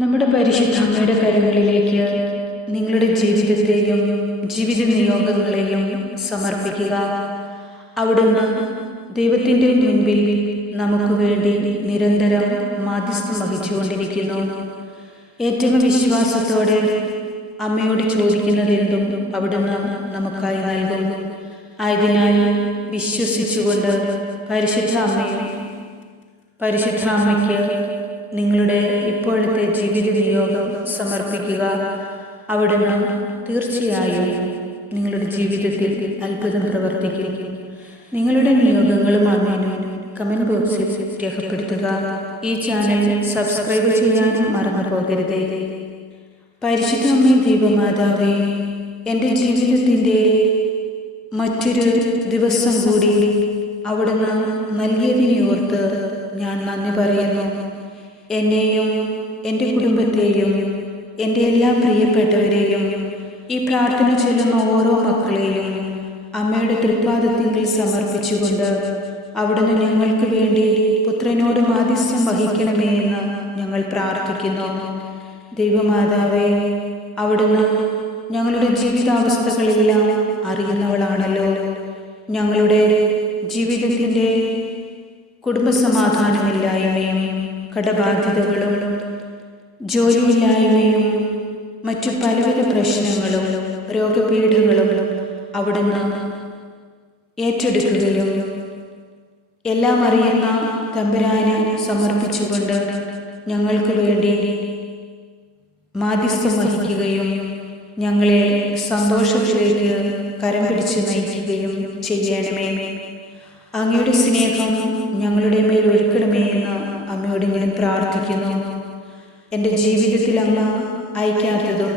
നമ്മുടെ പരിശുദ്ധ അമ്മയുടെ കരങ്ങളിലേക്ക് നിങ്ങളുടെ ജീവിതത്തെയും ജീവിത നിയോഗങ്ങളെയും സമർപ്പിക്കുക. അവിടുന്ന് ദൈവത്തിൻ്റെ മുൻപിൽ നമുക്ക് വേണ്ടി നിരന്തരം മാധ്യസ്ഥം വഹിച്ചുകൊണ്ടിരിക്കുന്നു. ഏറ്റവും വിശ്വാസത്തോടെ അമ്മയോട് ചോദിക്കുന്നതെന്തും അവിടുന്ന് നമുക്കായി നൽകും. ആയതിനാൽ വിശ്വസിച്ചുകൊണ്ട് പരിശുദ്ധ അമ്മയ്ക്ക് നിങ്ങളുടെ ഇപ്പോഴത്തെ ജീവിത നിയോഗം സമർപ്പിക്കുക. അവിടുന്ന് തീർച്ചയായും നിങ്ങളുടെ ജീവിതത്തിൽ അത്ഭുതം പ്രവർത്തിക്കും. നിങ്ങളുടെ നിയോഗങ്ങളും അമ്മയും കമൻറ്റ് ബോക്സിൽ രേഖപ്പെടുത്തുക. ഈ ചാനൽ സബ്സ്ക്രൈബ് ചെയ്യാനും മറന്നു പോകരുതേ. പരിശുദ്ധ അമ്മേ ദൈവമാതാവേ, എൻ്റെ ജീവിതത്തിൻ്റെ മറ്റൊരു ദിവസം കൂടി അവിടുന്ന് നൽകിയതിനെ ഓർത്ത് ഞാൻ നന്ദി പറയുന്നു. എന്നെയും എൻ്റെ കുടുംബത്തെയും എൻ്റെ എല്ലാ പ്രിയപ്പെട്ടവരെയും ഈ പ്രാർത്ഥന ചൊല്ലുന്ന ഓരോ മക്കളെയും അമ്മയുടെ തൃപ്പാദത്തിൽ സമർപ്പിച്ചുകൊണ്ട് അവിടുന്ന് ഞങ്ങൾക്ക് വേണ്ടി പുത്രനോട് മാധ്യസ്ഥം വഹിക്കണമേ എന്ന് ഞങ്ങൾ പ്രാർത്ഥിക്കുന്നു. ദൈവമാതാവേ, അവിടുന്ന് ഞങ്ങളുടെ ജീവിതാവസ്ഥകളെല്ലാം അറിയുന്നവളാണല്ലോ. ഞങ്ങളുടെ ജീവിതത്തിൻ്റെ കുടുംബസമാധാനമില്ലായ്മയും കടബാധ്യതകളും ജോലിയില്ലായ്മയും മറ്റു പലവിധ പ്രശ്നങ്ങളും രോഗപീഠങ്ങളും അവിടുന്ന് ഏറ്റെടുക്കുകയും എല്ലാം അറിയുന്ന തമ്പുരാനെ സമർപ്പിച്ചുകൊണ്ട് ഞങ്ങൾക്ക് വേണ്ടി മാധ്യസ്ഥം വഹിക്കുകയും ഞങ്ങളെ സന്തോഷത്തിലേക്ക് കരം പിടിച്ച് നയിക്കുകയും ചെയ്യണമേ. അങ്ങയുടെ സ്നേഹം ഞങ്ങളുടെ മേൽ ഒഴുക്കണമേ എന്ന് അമ്മയോട് ഞാൻ പ്രാർത്ഥിക്കുന്നു. എൻ്റെ ജീവിതത്തിൽ അങ്ങ് അയക്കാത്തതും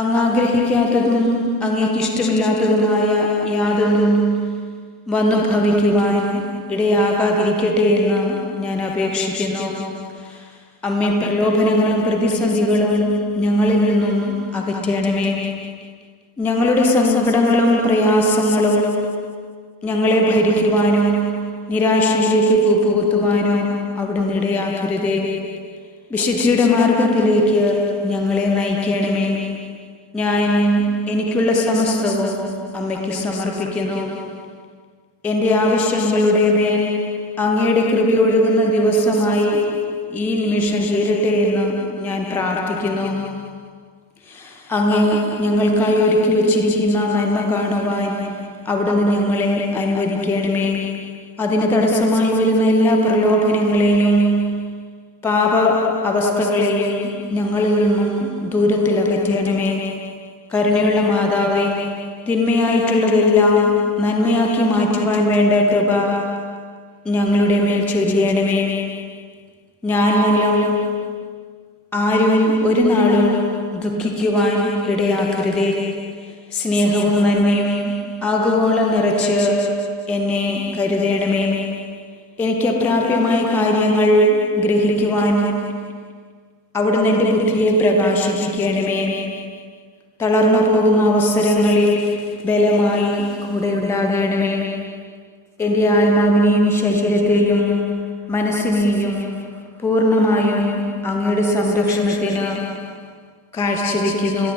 അങ്ങ് ആഗ്രഹിക്കാത്തതും അങ്ങേക്ക് ഇഷ്ടമില്ലാത്തതുമായ യാതൊന്നും വന്നു ഭവിക്കുവാൻ ഇടയാകാതിരിക്കട്ടെ എന്ന് ഞാൻ അപേക്ഷിക്കുന്നു. അമ്മേ, പ്രലോഭനങ്ങളും പ്രതിസന്ധികളും ഞങ്ങളിൽ നിന്നും അകറ്റണമേ. ഞങ്ങളുടെ സങ്കടങ്ങളും പ്രയാസങ്ങളും ഞങ്ങളെ ഭരിക്കുവാനോ നിരാശയിലേക്ക് കൂപ്പുകുത്തുവാനോ അവിടുന്ന് ഇടയാക്കരുതേ. വിശുദ്ധിയുടെ മാർഗത്തിലേക്ക് ഞങ്ങളെ നയിക്കണമേ. ഞാൻ എനിക്കുള്ള സമസ്തവും അമ്മയ്ക്ക് സമർപ്പിക്കുന്നു. എൻ്റെ ആവശ്യങ്ങളുടെ മേൽ അങ്ങയുടെ കൃപയൊഴുകുന്ന ദിവസമായി ഈ നിമിഷം തീരട്ടെ എന്ന് ഞാൻ പ്രാർത്ഥിക്കുന്നു. അങ്ങ് ഞങ്ങൾക്കായി ഒരുക്കി വച്ചിരിക്കുന്ന നന്മ കാണുവാൻ അവിടുന്ന് ഞങ്ങളെ അനുവദിക്കണമേ. അതിന് തടസ്സമായി വരുന്ന എല്ലാ പ്രലോഭനങ്ങളെയും പാപ അവസ്ഥകളെയും ഞങ്ങളിൽ നിന്നും ദൂരത്തിൽ അകറ്റണമേ. കരുണയുള്ള മാതാവേ, തിന്മയായിട്ടുള്ളതെല്ലാം നന്മയാക്കി മാറ്റുവാൻ വേണ്ട കൃപ ഞങ്ങളുടെ മേൽ ചൊരിയണമേ. ഞാൻ മൂലം ആരും ഒരു നാളും ദുഃഖിക്കുവാൻ ഇടയാക്കരുതേ. സ്നേഹവും നന്മയും ആകുവോളം നിറച്ച് എന്നെ കരുതണമേ. എനിക്ക് അപ്രാപ്യമായ കാര്യങ്ങൾ ഗ്രഹിക്കുവാനും അവിടുന്ന് എൻ്റെ ബുദ്ധിയെ പ്രകാശിപ്പിക്കണമേ. തളർന്നു പോകുന്ന അവസരങ്ങളിൽ ബലമായി കൂടെ ഉണ്ടാകണമേ. എൻ്റെ ആത്മാവിനെയും ശരീരത്തെയും മനസ്സിനെയും പൂർണ്ണമായും അങ്ങയുടെ സംരക്ഷണത്തിന് കാഴ്ചവെക്കുന്നു.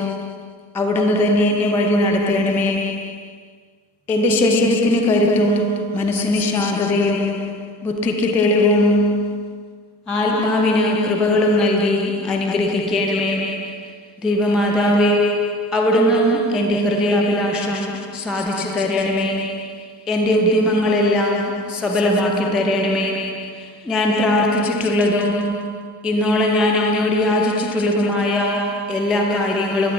അവിടുന്ന് തന്നെ എന്നെ വഴി നടത്തണമേ. എൻ്റെ ശരീരത്തിന് കരുത്തും മനസ്സിന് ശാന്തതയും ബുദ്ധിക്ക് തെളിവും ആത്മാവിന് കൃപകളും നൽകി അനുഗ്രഹിക്കണമേ. ദൈവമാതാവേ, അവിടുന്ന് എൻ്റെ ഹൃദയാഭിലാഷം സാധിച്ചു തരണമേ. എൻ്റെ ഉദ്യമങ്ങളെല്ലാം സഫലമാക്കി തരണമേ. ഞാൻ പ്രാർത്ഥിച്ചിട്ടുള്ളതും ഇന്നോളം ഞാൻ അങ്ങയോട് യാചിച്ചിട്ടുള്ളതുമായ എല്ലാ കാര്യങ്ങളും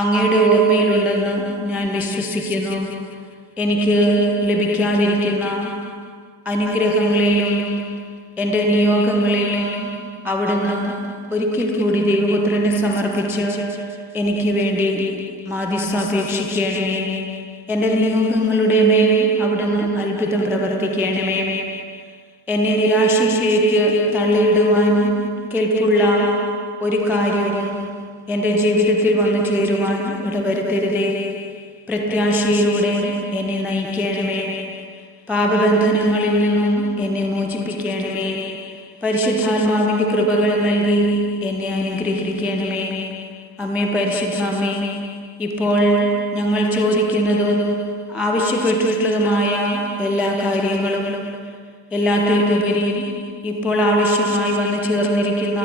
അങ്ങയുടെ ഓർമ്മയിലുണ്ടെന്ന് ഞാൻ വിശ്വസിക്കുന്നു. എനിക്ക് ലഭിക്കാതിരിക്കുന്ന അനുഗ്രഹങ്ങളെയും എൻ്റെ നിയോഗങ്ങളെയും അവിടുന്ന് ഒരിക്കൽ കൂടി ദൈവപുത്രനെ സമർപ്പിച്ച് എനിക്ക് വേണ്ടി മാധ്യസ്ഥാപേക്ഷിക്കണമേ. എൻ്റെ നിയോഗങ്ങളുടെ മേൽ അവിടുന്ന് അത്ഭുതം പ്രവർത്തിക്കണമേ. എന്നെ നിരാശയിലേക്ക് തള്ളിയിടുവാൻ കെൽപ്പുള്ള ഒരു കാര്യവും എൻ്റെ ജീവിതത്തിൽ വന്നു ചേരുവാൻ ഇടവരുത്തരുതേ. പ്രത്യാശയിലൂടെ എന്നെ നയിക്കണമേ. പാപബന്ധനങ്ങളിൽ നിന്നും എന്നെ മോചിപ്പിക്കണമേ. പരിശുദ്ധാത്മാവിൻ്റെ കൃപകൾ നൽകി എന്നെ അനുഗ്രഹിക്കണമേ. അമ്മേ പരിശുദ്ധാമ്മേ, ഇപ്പോൾ ഞങ്ങൾ ചോദിക്കുന്നതും ആവശ്യപ്പെട്ടിട്ടുള്ളതുമായ എല്ലാ കാര്യങ്ങളും എല്ലാത്തിനുപരി ഇപ്പോൾ ആവശ്യമായി വന്നു ചേർന്നിരിക്കുന്ന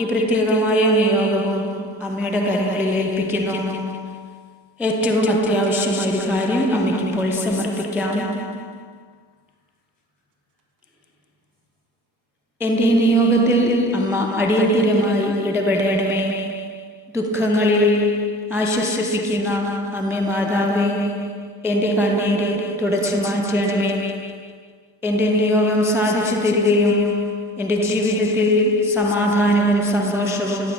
ഈ പ്രത്യേകമായ നിയോഗവും അമ്മയുടെ കരങ്ങളിൽ ഏൽപ്പിക്കുന്നു. ഏറ്റവും അത്യാവശ്യമായ ഒരു കാര്യം അമ്മയ്ക്ക് ഇപ്പോൾ സമർപ്പിക്കാം. എൻ്റെ നിയോഗത്തിൽ അമ്മ അടിയന്തരമായി ഇടപെടണമേ. ദുഃഖങ്ങളിൽ ആശ്വസിപ്പിക്കുന്ന അമ്മേ മാതാവേ, എൻ്റെ കണ്ണീര് തുടച്ചു മാറ്റണമേ. എൻ്റെ നിയോഗം സാധിച്ചു തരികയും എൻ്റെ ജീവിതത്തിൽ സമാധാനവും സന്തോഷവും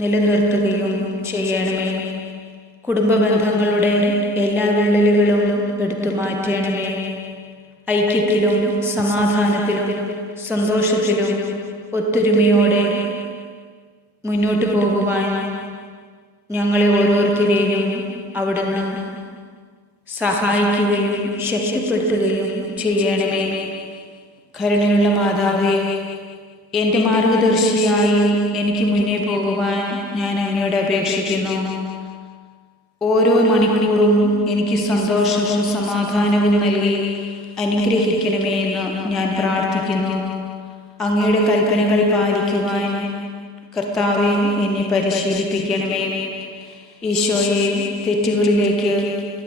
നിലനിർത്തുകയും ചെയ്യണമേ. കുടുംബ ബന്ധങ്ങളുടെ എല്ലാ വിള്ളലുകളും എടുത്തു മാറ്റണമേ. ഐക്യത്തിലും സമാധാനത്തിലും സന്തോഷത്തിലും ഒത്തൊരുമയോടെ മുന്നോട്ട് പോകുവാൻ ഞങ്ങളെ ഓരോരുത്തരെയും അവിടുന്ന് സഹായിക്കുകയും ശക്തിപ്പെടുത്തുകയും ചെയ്യണമേ. കരുണയുള്ള മാതാവേ, എൻ്റെ മാർഗദർശിയായി എനിക്ക് മുന്നേ പോകുവാൻ ഞാൻ അങ്ങയോട് അപേക്ഷിക്കുന്നു. ഓരോ മണിക്കൂറും എനിക്ക് സന്തോഷവും സമാധാനവും നൽകി അനുഗ്രഹിക്കണമേ എന്ന് ഞാൻ പ്രാർത്ഥിക്കുന്നു. അങ്ങയുടെ കൽപ്പനകൾ പാലിക്കുവാൻ കർത്താവെ എന്നെ പരിശീലിപ്പിക്കണമേ. ഈശോയെ, തെറ്റുകളിലേക്ക്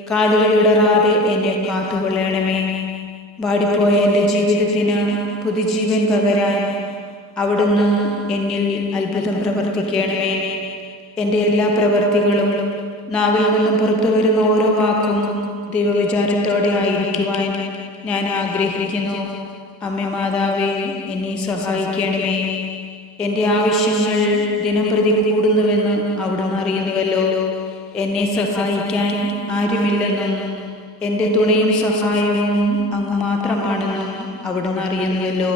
കാലുകൾ ഇടറാതെ എന്നെ കാത്തുകൊള്ളണമേ. വാടിപ്പോയ എൻ്റെ ജീവിതത്തിന് പുതുജീവൻ പകരാൻ അവിടുന്ന് എന്നിൽ അത്ഭുതം പ്രവർത്തിക്കണമേ. എൻ്റെ എല്ലാ പ്രവർത്തികളും നാവിൽ നിന്നും പുറത്തു വരുന്ന ഓരോ വാക്കും ദൈവവിചാരത്തോടെ ആയിരിക്കുവാൻ ഞാൻ ആഗ്രഹിക്കുന്നു. അമ്മേ മാതാവേ, എന്നെ സഹായിക്കണമേ. എൻ്റെ ആവശ്യങ്ങൾ ദിനംപ്രതി കൂടുന്നുവെന്ന് അവിടുന്ന് അറിയുന്നുവല്ലോ. എന്നെ സഹായിക്കാൻ ആരുമില്ലെന്നും എൻ്റെ തുണയും സഹായവും അങ്ങ് മാത്രമാണെന്നും അവിടുന്ന് അറിയുന്നുവല്ലോ.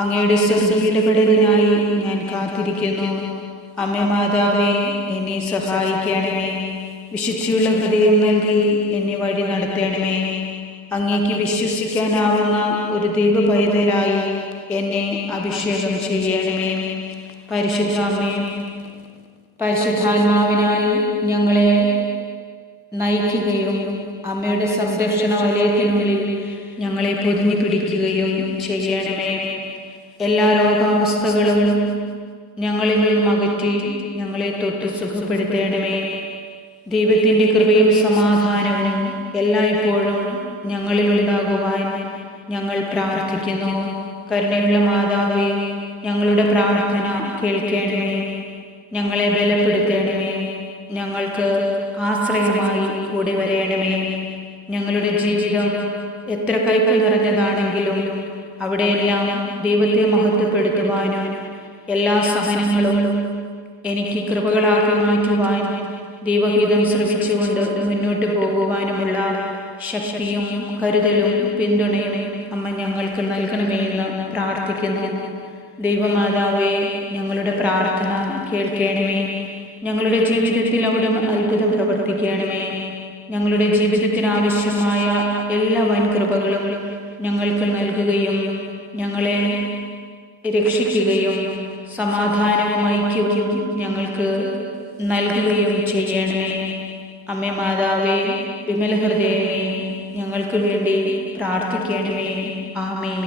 അങ്ങയുടെ സ്വർഗ്ഗീയപഠനത്തിനായി ഞാൻ കാത്തിരിക്കുന്നു. അമ്മേ മാതാവേ, എന്നെ സഹായിക്കണമേ. വിശുദ്ധിയുള്ള ഹൃദയം നൽകി എന്നെ വഴി നടത്തണമേ. അങ്ങേക്ക് വിശ്വസിക്കാനാവുന്ന ഒരു ദൈവ പൈതലായി എന്നെ അഭിഷേകം ചെയ്യണമേ. പരിശുദ്ധാമ്മേ, പരിശുദ്ധാത്മാവിനാൽ ഞങ്ങളെ നയിക്കുകയും അമ്മയുടെ സംരക്ഷണ വലയത്തിനുള്ളിൽ ഞങ്ങളെ പൊതിഞ്ഞു പിടിക്കുകയും ചെയ്യണമേ. എല്ലാ രോഗാവസ്ഥകളും ഞങ്ങളിൽ നിന്നും അകറ്റി ഞങ്ങളെ തൊട്ട് സുഖപ്പെടുത്തണമേ. ദൈവത്തിൻ്റെ കൃപയും സമാധാനവും എല്ലായ്പ്പോഴും ഞങ്ങളിൽ ഉണ്ടാകുവാൻ ഞങ്ങൾ പ്രാർത്ഥിക്കുന്നു. കരുണയുള്ള മാതാവേ, ഞങ്ങളുടെ പ്രാർത്ഥന കേൾക്കണമേ. ഞങ്ങളെ ബലപ്പെടുത്തണമേ. ഞങ്ങൾക്ക് ആശ്രയമായി കൂടി വരയണമേ. ഞങ്ങളുടെ ജീവിതം എത്ര കയ്പ് നിറഞ്ഞതാണെങ്കിലും അവിടെയെല്ലാം ദൈവത്തെ മഹത്വപ്പെടുത്തുവാനും എല്ലാ സഹനങ്ങളും എനിക്ക് കൃപകളാക്കി മാറ്റുവാൻ ദൈവഹിതം ശ്രമിച്ചുകൊണ്ട് മുന്നോട്ട് പോകുവാനുമുള്ള ശക്തിയും കരുതലും പിന്തുണയും അമ്മ ഞങ്ങൾക്ക് നൽകണമേ എന്ന് പ്രാർത്ഥിക്കുന്നു. ദൈവമാതാവേ, ഞങ്ങളുടെ പ്രാർത്ഥന കേൾക്കണമേ. ഞങ്ങളുടെ ജീവിതത്തിൽ അവിടെ അത്ഭുതം പ്രവർത്തിക്കണമേ. ഞങ്ങളുടെ ജീവിതത്തിന് ആവശ്യമായ എല്ലാ വൻകൃപകളും ഞങ്ങൾക്ക് നൽകുകയും ഞങ്ങളെ രക്ഷിക്കുകയും സമാധാനവും ഐക്യവും ഞങ്ങൾക്ക് നൽകുകയും ചെയ്യണമേ. അമ്മേ മാതാവേ, വിമല ഹൃദയമേ, ഞങ്ങൾക്ക് വേണ്ടി പ്രാർത്ഥിക്കണമേ. ആമേൻ.